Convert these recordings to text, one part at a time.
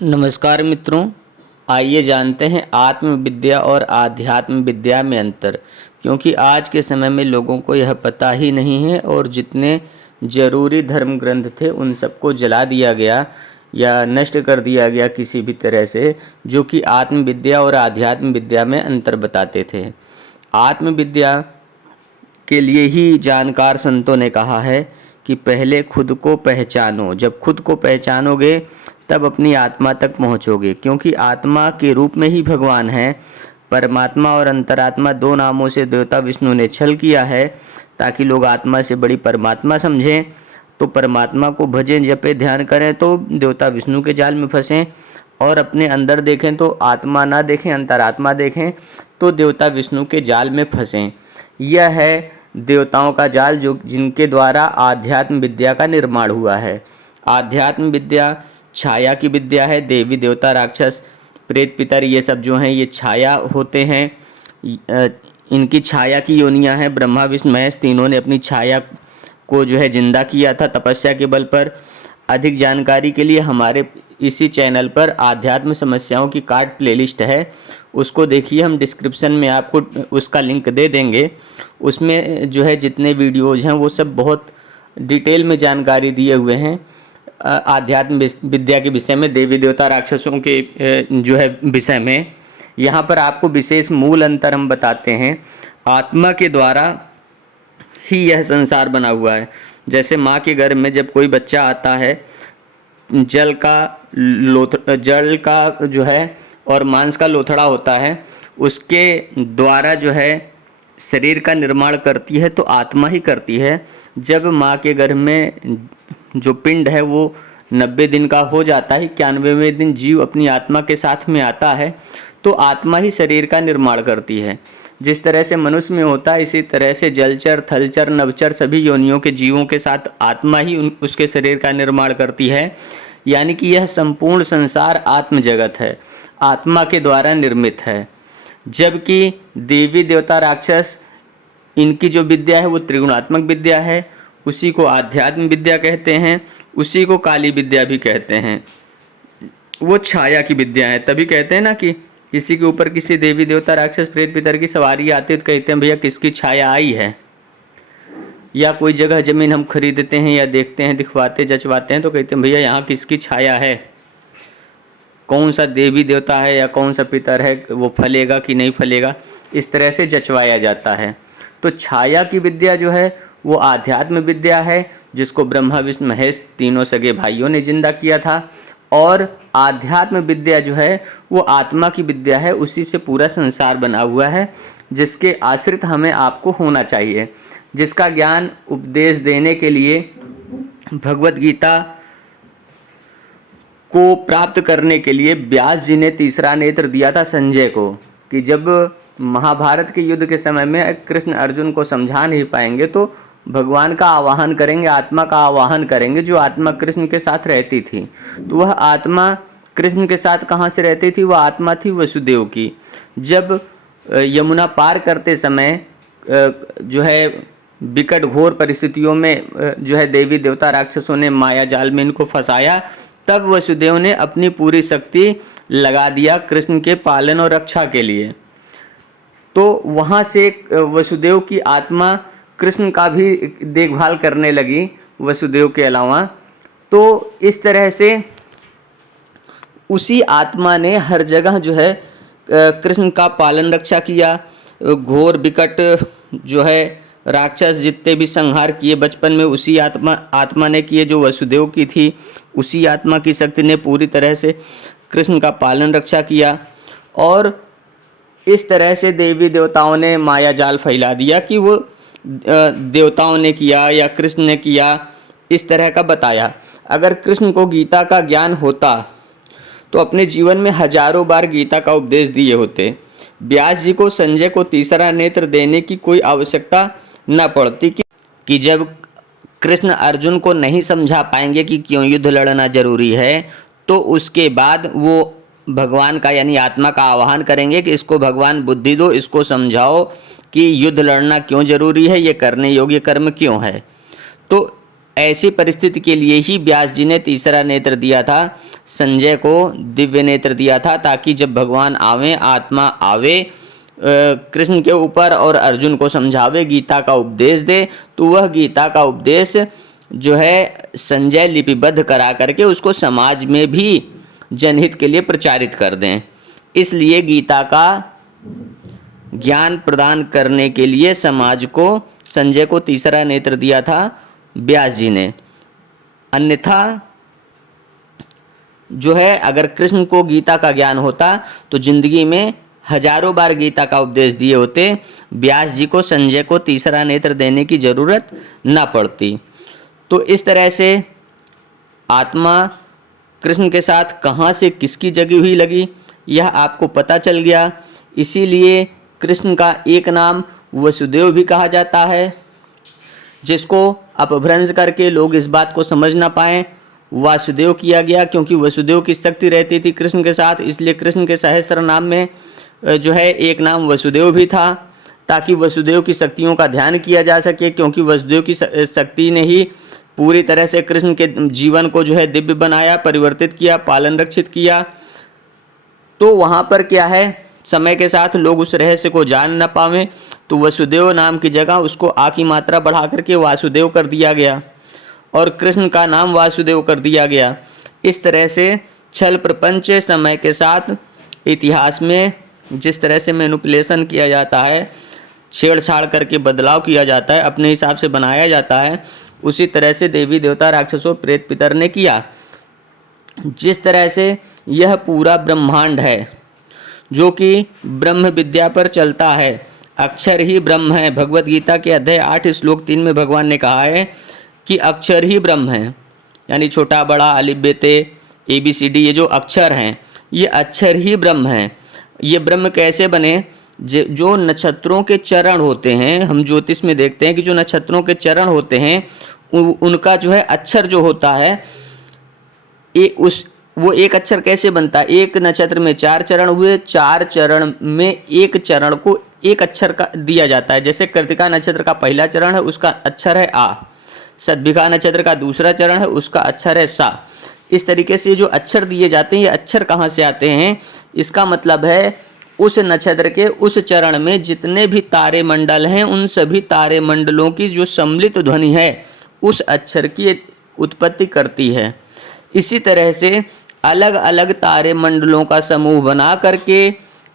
नमस्कार मित्रों, आइए जानते हैं आत्मविद्या और आध्यात्म विद्या में अंतर। क्योंकि आज के समय में लोगों को यह पता ही नहीं है और जितने जरूरी धर्म ग्रंथ थे उन सबको जला दिया गया या नष्ट कर दिया गया किसी भी तरह से, जो कि आत्मविद्या और आध्यात्म विद्या में अंतर बताते थे। आत्मविद्या के लिए ही जानकार संतों ने कहा है कि पहले खुद को पहचानो। जब खुद को पहचानोगे तब अपनी आत्मा तक पहुँचोगे, क्योंकि आत्मा के रूप में ही भगवान है। परमात्मा और अंतरात्मा दो नामों से देवता विष्णु ने छल किया है ताकि लोग आत्मा से बड़ी परमात्मा समझें, तो परमात्मा को भजें, जपे, ध्यान करें तो देवता विष्णु के जाल में फंसें, और अपने अंदर देखें तो आत्मा ना देखें, अंतरात्मा देखें तो देवता विष्णु के जाल में फंसें। यह है देवताओं का जाल जो जिनके द्वारा आध्यात्म विद्या का निर्माण हुआ है। आध्यात्म विद्या छाया की विद्या है। देवी देवता राक्षस प्रेत पितर ये सब जो हैं ये छाया होते हैं। इनकी छाया की योनियां हैं। ब्रह्मा विष्णु महेश तीनों ने अपनी छाया को जो है जिंदा किया था तपस्या के बल पर। अधिक जानकारी के लिए हमारे इसी चैनल पर आध्यात्म समस्याओं की कार्ड प्लेलिस्ट है, उसको देखिए। हम डिस्क्रिप्शन में आपको उसका लिंक दे देंगे। उसमें जो है जितने वीडियोज़ हैं वो सब बहुत डिटेल में जानकारी दिए हुए हैं आध्यात्म विद्या के विषय में, देवी देवता राक्षसों के जो है विषय में। यहाँ पर आपको विशेष मूल अंतर हम बताते हैं। आत्मा के द्वारा ही यह संसार बना हुआ है। जैसे माँ के गर्भ में जब कोई बच्चा आता है, जल का जो है और मांस का लोथड़ा होता है, उसके द्वारा जो है शरीर का निर्माण करती है तो आत्मा ही करती है। जब माँ के गर्भ में जो पिंड है वो 90 दिन का हो जाता है, 91वें दिन जीव अपनी आत्मा के साथ में आता है, तो आत्मा ही शरीर का निर्माण करती है। जिस तरह से मनुष्य में होता है, इसी तरह से जलचर, थलचर, नवचर सभी योनियों के जीवों के साथ आत्मा ही उसके शरीर का निर्माण करती है। यानी कि यह संपूर्ण संसार आत्म जगत है, आत्मा के द्वारा निर्मित है। जबकि देवी देवता राक्षस इनकी जो विद्या है वो त्रिगुणात्मक विद्या है, उसी को आध्यात्म विद्या कहते हैं, उसी को काली विद्या भी कहते हैं। वो छाया की विद्या है। तभी कहते हैं ना कि किसी के ऊपर किसी देवी देवता राक्षस प्रेत पितर की सवारी आती है तो कहते हैं भैया किसकी छाया आई है। या कोई जगह जमीन हम खरीदते हैं या देखते हैं, दिखवाते जचवाते हैं तो कहते हैं भैया यहाँ किसकी छाया है, कौन सा देवी देवता है या कौन सा पितर है, वो फलेगा कि नहीं फलेगा, इस तरह से जचवाया जाता है। तो छाया की विद्या जो है वो आध्यात्म विद्या है, जिसको ब्रह्मा विष्णु महेश तीनों सगे भाइयों ने जिंदा किया था। और आध्यात्म विद्या जो है वो आत्मा की विद्या है, उसी से पूरा संसार बना हुआ है, जिसके आश्रित हमें आपको होना चाहिए, जिसका ज्ञान उपदेश देने के लिए भगवत गीता को प्राप्त करने के लिए व्यास जी ने तीसरा नेत्र दिया था संजय को, कि जब महाभारत के युद्ध के समय में कृष्ण अर्जुन को समझा नहीं पाएंगे तो भगवान का आवाहन करेंगे, आत्मा का आवाहन करेंगे, जो आत्मा कृष्ण के साथ रहती थी। तो वह आत्मा कृष्ण के साथ कहाँ से रहती थी? वह आत्मा थी वसुदेव की। जब यमुना पार करते समय जो है विकट घोर परिस्थितियों में जो है देवी देवता राक्षसों ने माया जाल में इनको फंसाया, तब वसुदेव ने अपनी पूरी शक्ति लगा दिया कृष्ण के पालन और रक्षा के लिए। तो वहाँ से वसुदेव की आत्मा कृष्ण का भी देखभाल करने लगी वसुदेव के अलावा। तो इस तरह से उसी आत्मा ने हर जगह जो है कृष्ण का पालन रक्षा किया। घोर विकट जो है राक्षस जितने भी संहार किए बचपन में उसी आत्मा ने किए, जो वसुदेव की थी। उसी आत्मा की शक्ति ने पूरी तरह से कृष्ण का पालन रक्षा किया। और इस तरह से देवी देवताओं ने माया जाल फैला दिया कि वो देवताओं ने किया या कृष्ण ने किया, इस तरह का बताया। अगर कृष्ण को गीता का ज्ञान होता तो अपने जीवन में हजारों बार गीता का उपदेश दिए होते। व्यास जी को संजय को तीसरा नेत्र देने की कोई आवश्यकता न पड़ती कि जब कृष्ण अर्जुन को नहीं समझा पाएंगे कि क्यों युद्ध लड़ना जरूरी है, तो उसके बाद वो भगवान का यानी आत्मा का आवाहन करेंगे कि इसको भगवान बुद्धि दो, इसको समझाओ कि युद्ध लड़ना क्यों जरूरी है, ये करने योग्य कर्म क्यों है। तो ऐसी परिस्थिति के लिए ही व्यास जी ने तीसरा नेत्र दिया था, संजय को दिव्य नेत्र दिया था, ताकि जब भगवान आवे, आत्मा आवे कृष्ण के ऊपर और अर्जुन को समझावे, गीता का उपदेश दे, तो वह गीता का उपदेश जो है संजय लिपिबद्ध करा करके उसको समाज में भी जनहित के लिए प्रचारित कर दें। इसलिए गीता का ज्ञान प्रदान करने के लिए समाज को, संजय को तीसरा नेत्र दिया था व्यास जी ने। अन्यथा जो है अगर कृष्ण को गीता का ज्ञान होता तो जिंदगी में हजारों बार गीता का उपदेश दिए होते, व्यास जी को संजय को तीसरा नेत्र देने की जरूरत ना पड़ती। तो इस तरह से आत्मा कृष्ण के साथ कहाँ से किसकी जगी हुई लगी, यह आपको पता चल गया। इसीलिए कृष्ण का एक नाम वसुदेव भी कहा जाता है, जिसको अपभ्रंश करके लोग इस बात को समझ ना पाएं, वासुदेव किया गया, क्योंकि वसुदेव की शक्ति रहती थी कृष्ण के साथ। इसलिए कृष्ण के सहस्त्र नाम में जो है एक नाम वसुदेव भी था, ताकि वसुदेव की शक्तियों का ध्यान किया जा सके, क्योंकि वसुदेव की शक्ति ने ही पूरी तरह से कृष्ण के जीवन को जो है दिव्य बनाया, परिवर्तित किया, पालन रक्षित किया। तो वहाँ पर क्या है, समय के साथ लोग उस रहस्य को जान न पावें, तो वसुदेव नाम की जगह उसको आ की मात्रा बढ़ा करके वासुदेव कर दिया गया और कृष्ण का नाम वासुदेव कर दिया गया। इस तरह से छल प्रपंच समय के साथ इतिहास में जिस तरह से मैनिपुलेशन किया जाता है, छेड़छाड़ करके बदलाव किया जाता है, अपने हिसाब से बनाया जाता है, उसी तरह से देवी देवता राक्षसों प्रेत पितर ने किया। जिस तरह से यह पूरा ब्रह्मांड है जो कि ब्रह्म विद्या पर चलता है, अक्षर ही ब्रह्म है। भगवत गीता के अध्याय 8 श्लोक 3 में भगवान ने कहा है कि अक्षर ही ब्रह्म है, यानी छोटा बड़ा अलिफ बे ते ABCD, ये जो अक्षर हैं ये अक्षर ही ब्रह्म है। ये ब्रह्म कैसे बने, जो नक्षत्रों के चरण होते हैं, हम ज्योतिष में देखते हैं कि जो नक्षत्रों के चरण होते हैं उनका जो है अक्षर जो होता है, वो एक अक्षर कैसे बनता है, एक नक्षत्र में 4 चरण हुए, 4 चरण में एक चरण को एक अक्षर का दिया जाता है। जैसे कृतिका नक्षत्र का पहला चरण है, उसका अक्षर है आ, सद्भिखा नक्षत्र का दूसरा चरण है, उसका अक्षर है सा। इस तरीके से जो अक्षर दिए जाते हैं, ये अक्षर कहाँ से आते हैं, इसका मतलब है उस नक्षत्र के उस चरण में जितने भी तारे मंडल हैं, उन सभी तारे मंडलों की जो सम्मिलित ध्वनि है उस अक्षर की उत्पत्ति करती है। इसी तरह से अलग अलग तारे मंडलों का समूह बना करके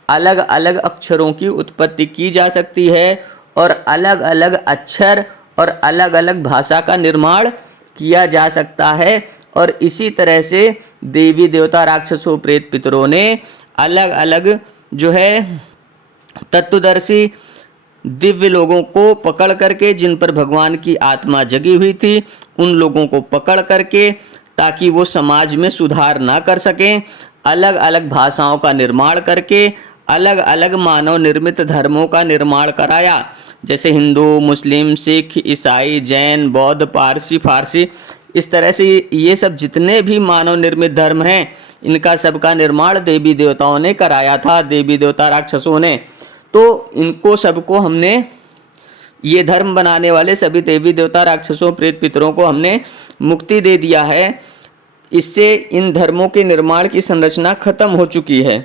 अलग अलग अक्षरों की उत्पत्ति की जा सकती है और अलग अलग अक्षर और अलग अलग भाषा का निर्माण किया जा सकता है। और इसी तरह से देवी देवता राक्षसों प्रेत पितरों ने अलग अलग जो है तत्वदर्शी दिव्य लोगों को पकड़ करके, जिन पर भगवान की आत्मा जगी हुई थी, उन लोगों को पकड़ करके ताकि वो समाज में सुधार ना कर सकें, अलग अलग भाषाओं का निर्माण करके अलग अलग मानव निर्मित धर्मों का निर्माण कराया। जैसे हिंदू, मुस्लिम, सिख, ईसाई, जैन, बौद्ध, पारसी, फारसी, इस तरह से ये सब जितने भी मानव निर्मित धर्म हैं, इनका सबका निर्माण देवी देवताओं ने कराया था, देवी देवता राक्षसों ने। तो इनको सबको हमने, ये धर्म बनाने वाले सभी देवी देवता राक्षसों प्रेत पितरों को हमने मुक्ति दे दिया है। इससे इन धर्मों के निर्माण की संरचना खत्म हो चुकी है।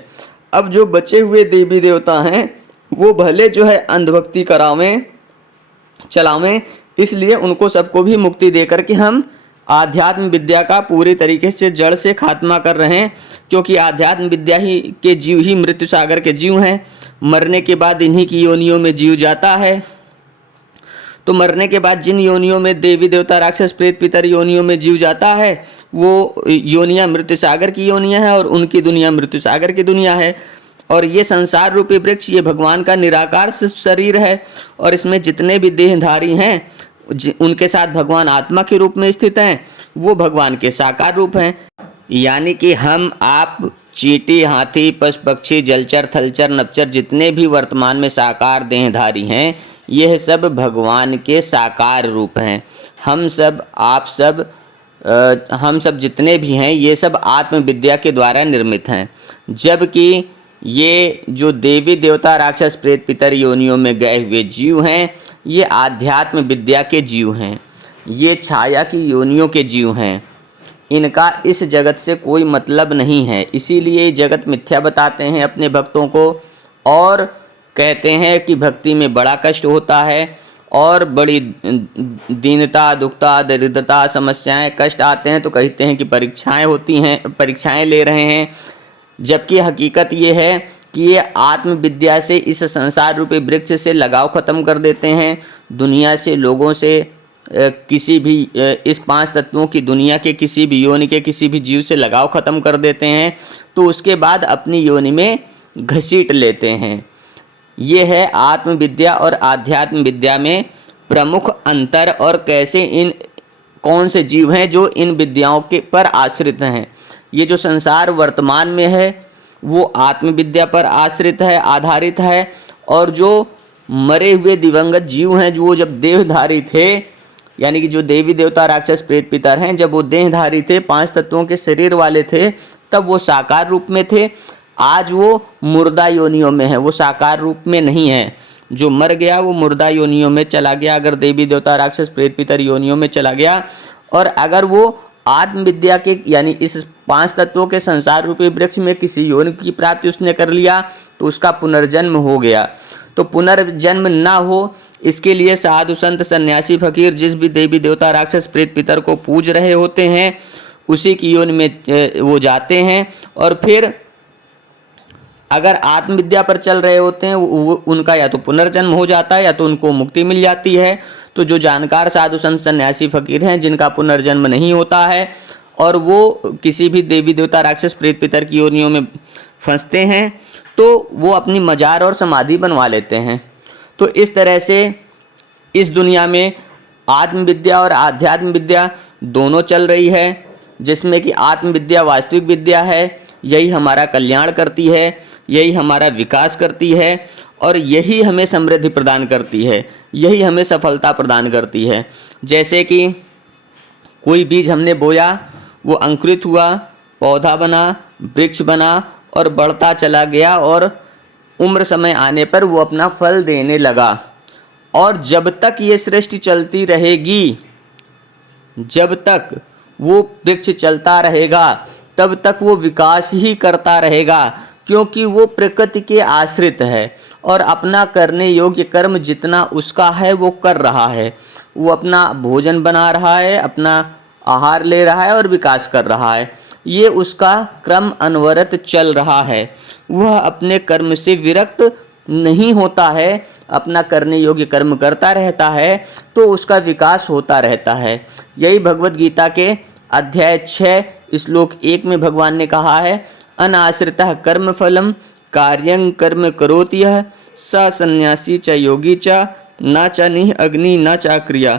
अब जो बचे हुए देवी देवता हैं वो भले जो है अंधभक्ति करावें, चलावें, इसलिए उनको सबको भी मुक्ति देकर के हम आध्यात्म विद्या का पूरी तरीके से जड़ से खात्मा कर रहे हैं। क्योंकि आध्यात्म विद्या ही के जीव ही मृत्यु सागर के जीव हैं। मरने के बाद इन्हीं की योनियों में जीव जाता है। तो मरने के बाद जिन योनियों में देवी देवता राक्षस प्रेत पितर योनियों में जीव जाता है, वो योनियां मृत्यु सागर की योनियां हैं और उनकी दुनिया मृत्यु सागर की दुनिया है। और ये संसार रूपी वृक्ष, ये भगवान का निराकार शरीर है और इसमें जितने भी देहधारी हैं उनके साथ भगवान आत्मा के रूप में स्थित हैं, वो भगवान के साकार रूप हैं। यानी कि हम, आप, चींटी, हाथी, पशु पक्षी, जलचर, थलचर, नपचर, जितने भी वर्तमान में साकार देहधारी हैं, यह सब भगवान के साकार रूप हैं। हम सब, आप सब, हम सब जितने भी हैं, ये सब आत्मविद्या के द्वारा निर्मित हैं। जबकि ये जो देवी देवता राक्षस प्रेत पितर योनियों में गए हुए जीव हैं, ये आध्यात्म विद्या के जीव हैं। ये छाया की योनियों के जीव हैं, इनका इस जगत से कोई मतलब नहीं है, इसीलिए ये जगत मिथ्या बताते हैं अपने भक्तों को और कहते हैं कि भक्ति में बड़ा कष्ट होता है और बड़ी दीनता, दुखता, दरिद्रता, समस्याएं, कष्ट आते हैं तो कहते हैं कि परीक्षाएं होती हैं, परीक्षाएं ले रहे हैं। जबकि हकीकत ये है कि ये आत्मविद्या से इस संसार रूपी वृक्ष से लगाव ख़त्म कर देते हैं, दुनिया से, लोगों से, किसी भी इस 5 तत्वों की दुनिया के किसी भी योनि के किसी भी जीव से लगाव ख़त्म कर देते हैं, तो उसके बाद अपनी योनि में घसीट लेते हैं। ये है आत्मविद्या और आध्यात्म विद्या में प्रमुख अंतर और कैसे इन कौन से जीव हैं जो इन विद्याओं के पर आश्रित हैं। ये जो संसार वर्तमान में है वो आत्मविद्या पर आश्रित है, आधारित है, और जो मरे हुए दिवंगत जीव हैं जो जब देहधारी थे, यानी कि जो देवी देवता, राक्षस, प्रेत, पितर हैं, जब वो देहधारी थे, 5 तत्वों के शरीर वाले थे, तब वो साकार रूप में थे। आज वो मुर्दा योनियों में है, वो साकार रूप में नहीं है। जो मर गया वो मुर्दा योनियों में चला गया, अगर देवी देवता, राक्षस, प्रेत, पितर योनियों में चला गया। और अगर वो आत्मविद्या के यानी इस 5 तत्वों के संसार रूपी वृक्ष में किसी योनि की प्राप्ति उसने कर लिया तो उसका पुनर्जन्म हो गया। तो पुनर्जन्म ना हो इसके लिए साधु, संत, सन्यासी, फकीर जिस भी देवी देवता, राक्षस, प्रेत, पितर को पूज रहे होते हैं उसी की योनि में वो जाते हैं, और फिर अगर आत्मविद्या पर चल रहे होते हैं उनका या तो पुनर्जन्म हो जाता है या तो उनको मुक्ति मिल जाती है। तो जो जानकार साधु, संत, सन्यासी, फकीर हैं जिनका पुनर्जन्म नहीं होता है और वो किसी भी देवी देवता, राक्षस, प्रेत, पितर की योनियों में फंसते हैं तो वो अपनी मजार और समाधि बनवा लेते हैं। तो इस तरह से इस दुनिया में आत्मविद्या और आध्यात्म विद्या दोनों चल रही है, जिसमें कि आत्मविद्या वास्तविक विद्या है, यही हमारा कल्याण करती है, यही हमारा विकास करती है और यही हमें समृद्धि प्रदान करती है, यही हमें सफलता प्रदान करती है। जैसे कि कोई बीज हमने बोया, वो अंकुरित हुआ, पौधा बना, वृक्ष बना और बढ़ता चला गया और उम्र समय आने पर वो अपना फल देने लगा। और जब तक ये सृष्टि चलती रहेगी, जब तक वो वृक्ष चलता रहेगा तब तक वो विकास ही करता रहेगा, क्योंकि वो प्रकृति के आश्रित है और अपना करने योग्य कर्म जितना उसका है वो कर रहा है। वो अपना भोजन बना रहा है, अपना आहार ले रहा है और विकास कर रहा है। ये उसका क्रम अनवरत चल रहा है। वह अपने कर्म से विरक्त नहीं होता है, अपना करने योग्य कर्म करता रहता है तो उसका विकास होता रहता है। यही भगवत गीता के अध्याय 6 श्लोक 1 में भगवान ने कहा है, अनाश्रितः कर्म फलम कार्यं कर्म करोति यः स सन्यासी च योगी च न च निः अग्नि न च क्रिया।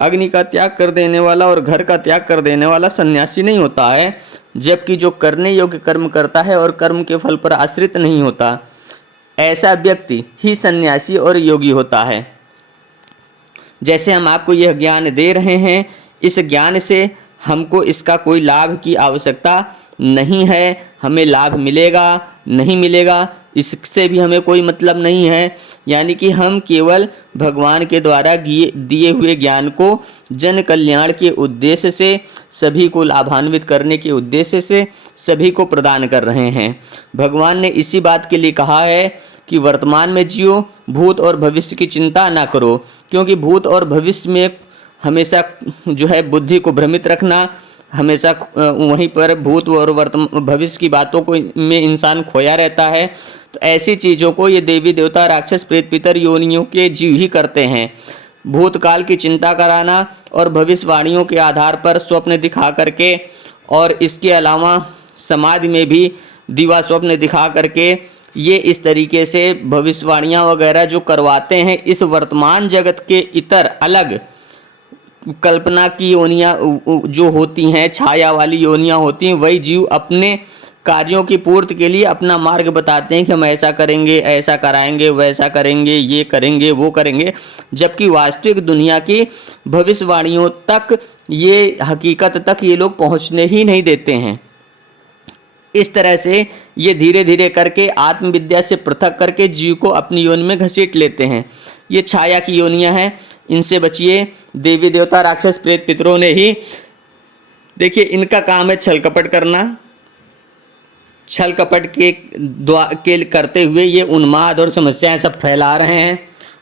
अग्नि का त्याग कर देने वाला और घर का त्याग कर देने वाला सन्यासी नहीं होता है, जबकि जो करने योग्य कर्म करता है और कर्म के फल पर आश्रित नहीं होता, ऐसा व्यक्ति ही सन्यासी और योगी होता है। जैसे हम आपको यह ज्ञान दे रहे हैं, इस ज्ञान से हमको इसका कोई लाभ की आवश्यकता नहीं है। हमें लाभ मिलेगा नहीं मिलेगा इससे भी हमें कोई मतलब नहीं है। यानी कि हम केवल भगवान के द्वारा दिए हुए ज्ञान को जन कल्याण के उद्देश्य से, सभी को लाभान्वित करने के उद्देश्य से सभी को प्रदान कर रहे हैं। भगवान ने इसी बात के लिए कहा है कि वर्तमान में जियो, भूत और भविष्य की चिंता ना करो, क्योंकि भूत और भविष्य में हमेशा जो है बुद्धि को भ्रमित रखना, हमेशा वहीं पर भूत और भविष्य की बातों को में इंसान खोया रहता है। तो ऐसी चीज़ों को ये देवी देवता, राक्षस, प्रेत, पितर योनियों के जीव ही करते हैं। भूतकाल की चिंता कराना और भविष्यवाणियों के आधार पर स्वप्न दिखा करके, और इसके अलावा समाज में भी दिवा स्वप्न दिखा करके ये इस तरीके से भविष्यवाणियाँ वगैरह जो करवाते हैं, इस वर्तमान जगत के इतर अलग कल्पना की योनियाँ जो होती हैं, छाया वाली योनियाँ होती हैं, वही जीव अपने कार्यों की पूर्ति के लिए अपना मार्ग बताते हैं कि हम ऐसा करेंगे, ऐसा कराएंगे, वैसा करेंगे, ये करेंगे, वो करेंगे, जबकि वास्तविक दुनिया की भविष्यवाणियों तक, ये हकीकत तक ये लोग पहुंचने ही नहीं देते हैं। इस तरह से ये धीरे धीरे करके आत्मविद्या से पृथक करके जीव को अपनी योनि में घसीट लेते हैं। ये छाया की योनियाँ हैं, इनसे बचिए देवी देवता राक्षस प्रेत पितरों ने ही, देखिए इनका काम है छल कपट करना। छल कपट के करते हुए ये उन्माद और समस्याएं सब फैला रहे हैं।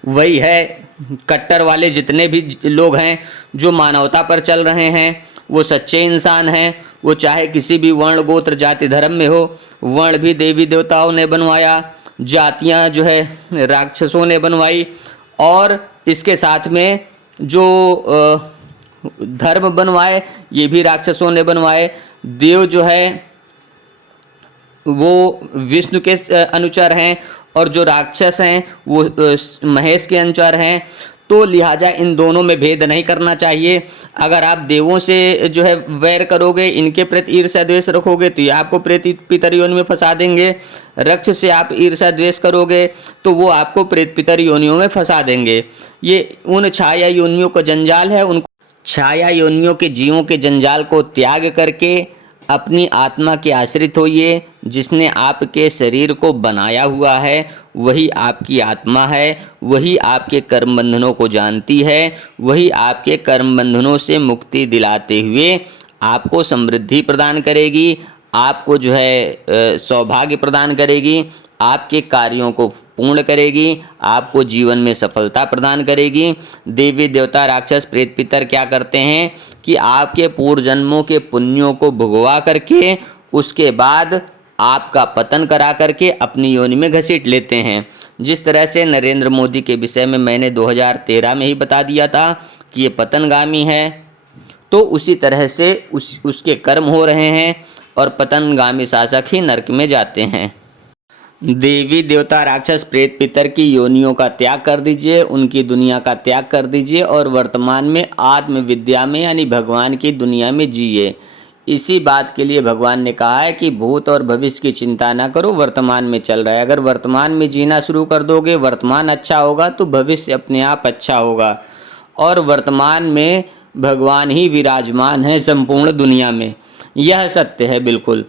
वही है कट्टर वाले जितने भी लोग हैं जो मानवता पर चल रहे हैं, वो सच्चे इंसान हैं। वो चाहे किसी भी वर्ण गोत्र जाति धर्म में हो, वर्ण भी देवी देवताओं ने बनवाया, जातियां जो है राक्षसों ने बनवाई, और इसके साथ में जो धर्म बनवाए ये भी राक्षसों ने बनवाए। देव जो है वो विष्णु के अनुचर हैं और जो राक्षस हैं वो महेश के अनुचर हैं। तो लिहाजा इन दोनों में भेद नहीं करना चाहिए। अगर आप देवों से जो है वैर करोगे, इनके प्रति ईर्ष्या द्वेष रखोगे तो ये आपको प्रेत पितर योनि में फंसा देंगे। राक्षस से आप ईर्ष्या द्वेष करोगे तो वो आपको प्रेत पितर योनियों में फंसा देंगे। ये उन छाया योनियों का जंजाल है। उनको छाया योनियों के जीवों के जंजाल को त्याग करके अपनी आत्मा के आश्रित होइए। जिसने आपके शरीर को बनाया हुआ है वही आपकी आत्मा है, वही आपके कर्म बंधनों को जानती है, वही आपके कर्म बंधनों से मुक्ति दिलाते हुए आपको समृद्धि प्रदान करेगी, आपको जो है सौभाग्य प्रदान करेगी, आपके कार्यों को पूर्ण करेगी, आपको जीवन में सफलता प्रदान करेगी। देवी देवता राक्षस प्रेत पितर क्या करते हैं कि आपके पूर्व जन्मों के पुण्यों को भुगवा करके उसके बाद आपका पतन करा करके अपनी योनि में घसीट लेते हैं। जिस तरह से नरेंद्र मोदी के विषय में मैंने 2013 में ही बता दिया था कि ये पतनगामी है, तो उसी तरह से उसके कर्म हो रहे हैं और पतनगामी शासक ही नरक में जाते हैं। देवी देवता राक्षस प्रेत पितर की योनियों का त्याग कर दीजिए, उनकी दुनिया का त्याग कर दीजिए और वर्तमान में आत्मविद्या में यानी भगवान की दुनिया में जिए। इसी बात के लिए भगवान ने कहा है कि भूत और भविष्य की चिंता ना करो, वर्तमान में चल रहा है। अगर वर्तमान में जीना शुरू कर दोगे, वर्तमान अच्छा होगा तो भविष्य अपने आप अच्छा होगा। और वर्तमान में भगवान ही विराजमान है संपूर्ण दुनिया में, यह सत्य है बिल्कुल।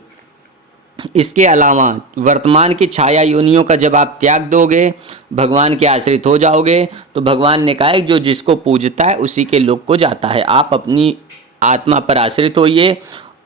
इसके अलावा वर्तमान की छाया योनियों का जब आप त्याग दोगे, भगवान के आश्रित हो जाओगे, तो भगवान ने कहा है जो जिसको पूजता है उसी के लोक को जाता है। आप अपनी आत्मा पर आश्रित होइए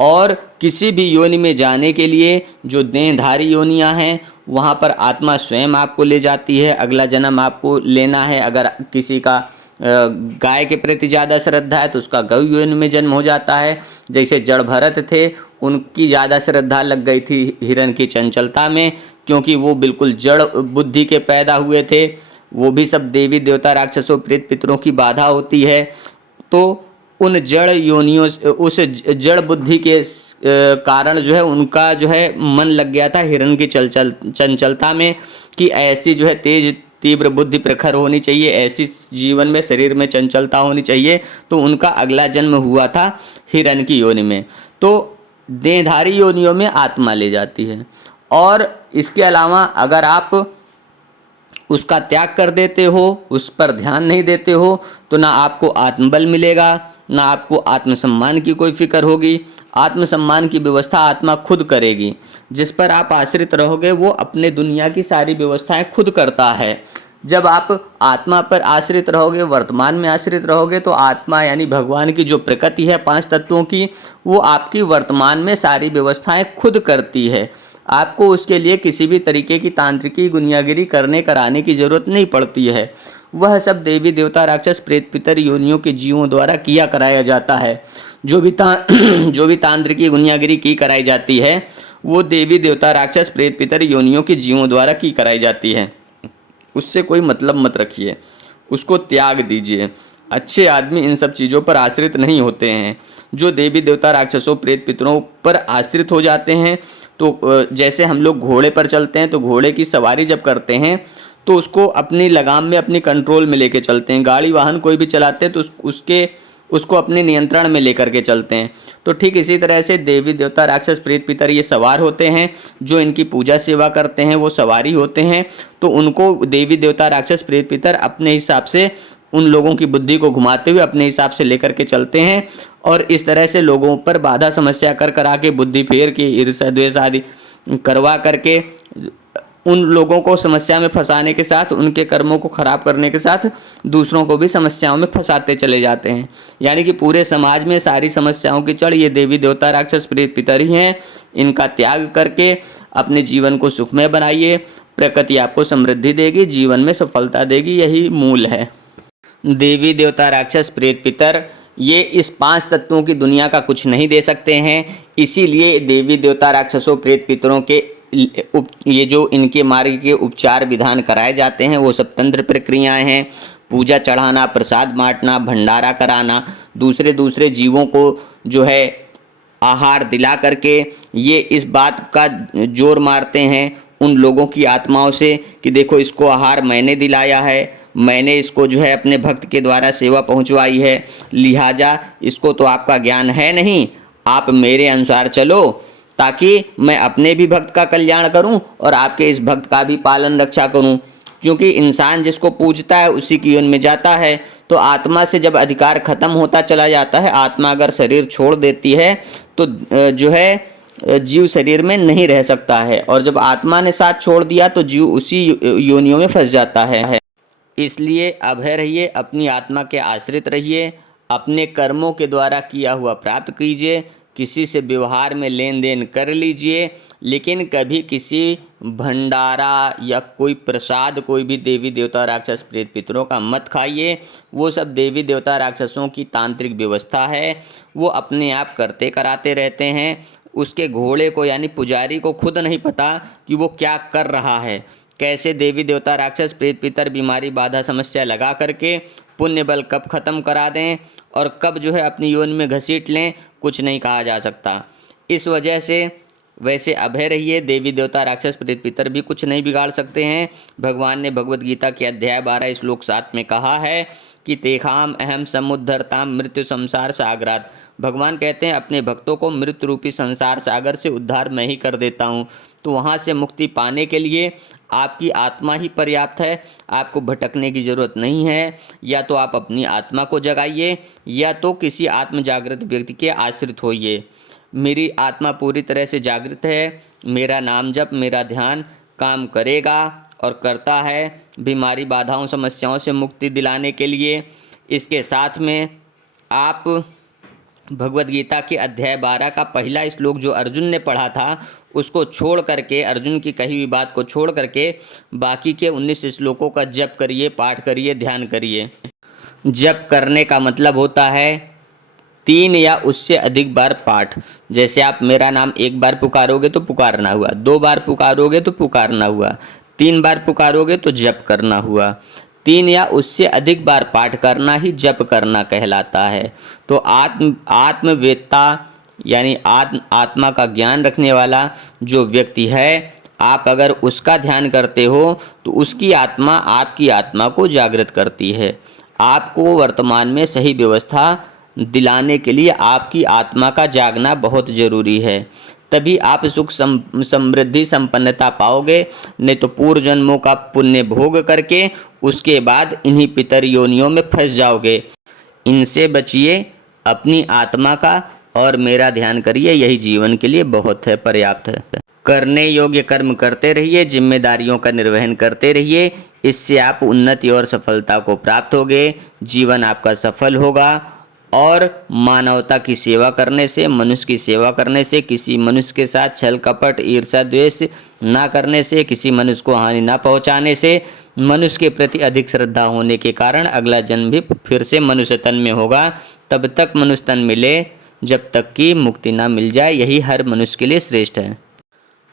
और किसी भी योनि में जाने के लिए जो देहधारी योनियां हैं वहाँ पर आत्मा स्वयं आपको ले जाती है। अगला जन्म आपको लेना है, अगर किसी का गाय के प्रति ज़्यादा श्रद्धा है तो उसका गौ योनि में जन्म हो जाता है। जैसे जड़ भरत थे, उनकी ज़्यादा श्रद्धा लग गई थी हिरण की चंचलता में, क्योंकि वो बिल्कुल जड़ बुद्धि के पैदा हुए थे। वो भी सब देवी देवता राक्षसों प्रेत पितरों की बाधा होती है। तो उन जड़ योनियों, उस जड़ बुद्धि के कारण जो है उनका जो है मन लग गया था हिरण की चंचलता में कि ऐसी जो है तेज तीव्र बुद्धि प्रखर होनी चाहिए, ऐसी जीवन में शरीर में चंचलता होनी चाहिए। तो उनका अगला जन्म हुआ था हिरण की योनि में। तो देहधारी योनियों में आत्मा ले जाती है। और इसके अलावा अगर आप उसका त्याग कर देते हो, उस पर ध्यान नहीं देते हो, तो ना आपको आत्मबल मिलेगा, ना आपको आत्मसम्मान की कोई फिक्र होगी। आत्मसम्मान की व्यवस्था आत्मा खुद करेगी। जिस पर आप आश्रित रहोगे वो अपने दुनिया की सारी व्यवस्थाएं खुद करता है। जब आप आत्मा पर आश्रित रहोगे, वर्तमान में आश्रित रहोगे, तो आत्मा यानी भगवान की जो प्रकृति है 5 तत्वों की, वो आपकी वर्तमान में सारी व्यवस्थाएं खुद करती है। आपको उसके लिए किसी भी तरीके की तांत्रिकी गुनियागिरी करने कराने की जरूरत नहीं पड़ती है। वह सब देवी देवता राक्षस प्रेत पितर योनियों के जीवों द्वारा किया कराया जाता है। जो भी तांत्रिकी गुनियागिरी की कराई जाती है वो देवी देवता राक्षस प्रेत पितर योनियों के जीवों द्वारा की कराई जाती है। उससे कोई मतलब मत रखिए, उसको त्याग दीजिए। अच्छे आदमी इन सब चीज़ों पर आश्रित नहीं होते हैं। जो देवी देवता राक्षसों प्रेत पितरों पर आश्रित हो जाते हैं, तो जैसे हम लोग घोड़े पर चलते हैं तो घोड़े की सवारी जब करते हैं तो उसको अपनी लगाम में, अपनी कंट्रोल में लेके चलते हैं। गाड़ी वाहन कोई भी चलाते हैं तो उसको अपने नियंत्रण में लेकर के चलते हैं। तो ठीक इसी तरह से देवी देवता राक्षस प्रेत पितर ये सवार होते हैं। जो इनकी पूजा सेवा करते हैं वो सवारी होते हैं। तो उनको देवी देवता राक्षस प्रेत पितर अपने हिसाब से उन लोगों की बुद्धि को घुमाते हुए अपने हिसाब से लेकर के चलते हैं और इस तरह से लोगों पर बाधा समस्या कर करा के, बुद्धि फेर के, ईर्ष्या द्वेष आदि करवा करके उन लोगों को समस्या में फंसाने के साथ, उनके कर्मों को खराब करने के साथ दूसरों को भी समस्याओं में फंसाते चले जाते हैं। यानी कि पूरे समाज में सारी समस्याओं की जड़ ये देवी देवता राक्षस प्रेत पितर ही हैं। इनका त्याग करके अपने जीवन को सुखमय बनाइए। प्रकृति आपको समृद्धि देगी, जीवन में सफलता देगी, यही मूल है। देवी देवता राक्षस प्रेत पितर ये इस 5 तत्वों की दुनिया का कुछ नहीं दे सकते हैं। इसीलिए देवी देवता राक्षसों प्रेत पितरों के ये जो इनके मार्ग के उपचार विधान कराए जाते हैं वो सब तंत्र प्रक्रियाएं हैं। पूजा चढ़ाना, प्रसाद बांटना, भंडारा कराना, दूसरे जीवों को जो है आहार दिला करके ये इस बात का जोर मारते हैं उन लोगों की आत्माओं से कि देखो इसको आहार मैंने दिलाया है, मैंने इसको जो है अपने भक्त के द्वारा सेवा पहुंचवाई है, लिहाजा इसको तो आपका ज्ञान है नहीं, आप मेरे अनुसार चलो ताकि मैं अपने भी भक्त का कल्याण करूं और आपके इस भक्त का भी पालन रक्षा करूं। क्योंकि इंसान जिसको पूजता है उसी की योनि में जाता है। तो आत्मा से जब अधिकार खत्म होता चला जाता है, आत्मा अगर शरीर छोड़ देती है तो जो है जीव शरीर में नहीं रह सकता है, और जब आत्मा ने साथ छोड़ दिया तो जीव उसी योनियों में फंस जाता है। इसलिए अभय रहिए, अपनी आत्मा के आश्रित रहिए, अपने कर्मों के द्वारा किया हुआ प्राप्त कीजिए, किसी से व्यवहार में लेन देन कर लीजिए, लेकिन कभी किसी भंडारा या कोई प्रसाद कोई भी देवी देवता राक्षस प्रेत पितरों का मत खाइए। वो सब देवी देवता राक्षसों की तांत्रिक व्यवस्था है, वो अपने आप करते कराते रहते हैं। उसके घोड़े को यानी पुजारी को खुद नहीं पता कि वो क्या कर रहा है। कैसे देवी देवता राक्षस प्रेत पितर बीमारी बाधा समस्या लगा करके पुण्य बल कब खत्म करा दें और कब जो है अपनी योनि में घसीट लें, कुछ नहीं कहा जा सकता। इस वजह से वैसे अभय रहिए, देवी देवता राक्षस प्रेत पितर भी कुछ नहीं बिगाड़ सकते हैं। भगवान ने भगवत गीता के अध्याय 12 श्लोक 7 में कहा है कि तेखाम अहम समुद्धरताम मृत्यु संसार सागरात। भगवान कहते हैं अपने भक्तों को मृत्यु रूपी संसार सागर से उद्धार मैं ही कर देता हूँ। तो वहाँ से मुक्ति पाने के लिए आपकी आत्मा ही पर्याप्त है, आपको भटकने की ज़रूरत नहीं है। या तो आप अपनी आत्मा को जगाइए या तो किसी आत्म जागृत व्यक्ति के आश्रित होइए। मेरी आत्मा पूरी तरह से जागृत है, मेरा नाम जप, मेरा ध्यान काम करेगा और करता है बीमारी बाधाओं समस्याओं से मुक्ति दिलाने के लिए। इसके साथ में आप भगवत गीता के अध्याय 12 का पहला श्लोक जो अर्जुन ने पढ़ा था उसको छोड़ करके, अर्जुन की कही हुई बात को छोड़ करके बाकी के 19 श्लोकों का जप करिए, पाठ करिए, ध्यान करिए। जप करने का मतलब होता है 3 या उससे अधिक बार पाठ। जैसे आप मेरा नाम 1 बार पुकारोगे तो पुकारना हुआ, 2 बार पुकारोगे तो पुकारना हुआ, 3 बार पुकारोगे तो जप करना हुआ। 3 या उससे अधिक बार पाठ करना ही जप करना कहलाता है। तो आत्मवेत्ता यानी आत्मा का ज्ञान रखने वाला जो व्यक्ति है, आप अगर उसका ध्यान करते हो तो उसकी आत्मा आपकी आत्मा को जागृत करती है। आपको वर्तमान में सही व्यवस्था दिलाने के लिए आपकी आत्मा का जागना बहुत ज़रूरी है, तभी आप सुख समृद्धि संपन्नता पाओगे। नहीं तो पूर्व जन्मों का पुण्य भोग करके उसके बाद इन्हीं पितर योनियों में फंस जाओगे। इनसे बचिए, अपनी आत्मा का और मेरा ध्यान करिए, यही जीवन के लिए बहुत है, पर्याप्त है। करने योग्य कर्म करते रहिए, जिम्मेदारियों का निर्वहन करते रहिए, इससे आप उन्नति और सफलता को प्राप्त होगे, जीवन आपका सफल होगा। और मानवता की सेवा करने से, मनुष्य की सेवा करने से, किसी मनुष्य के साथ छल कपट ईर्ष्या द्वेष ना करने से, किसी मनुष्य को हानि ना पहुंचाने से, मनुष्य के प्रति अधिक श्रद्धा होने के कारण अगला जन्म भी फिर से मनुष्य तन में होगा। तब तक मनुष्य तन मिले जब तक कि मुक्ति ना मिल जाए, यही हर मनुष्य के लिए श्रेष्ठ है।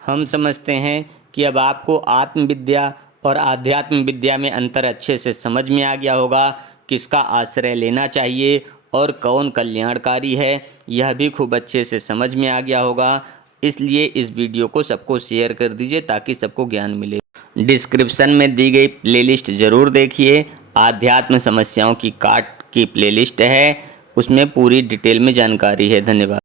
हम समझते हैं कि अब आपको आत्मविद्या और आध्यात्म विद्या में अंतर अच्छे से समझ में आ गया होगा, किसका आश्रय लेना चाहिए और कौन कल्याणकारी है, यह भी खूब अच्छे से समझ में आ गया होगा। इसलिए इस वीडियो को सबको शेयर कर दीजिए ताकि सबको ज्ञान मिले। डिस्क्रिप्शन में दी गई प्लेलिस्ट ज़रूर देखिए, आध्यात्म समस्याओं की काट की प्लेलिस्ट है, उसमें पूरी डिटेल में जानकारी है। धन्यवाद।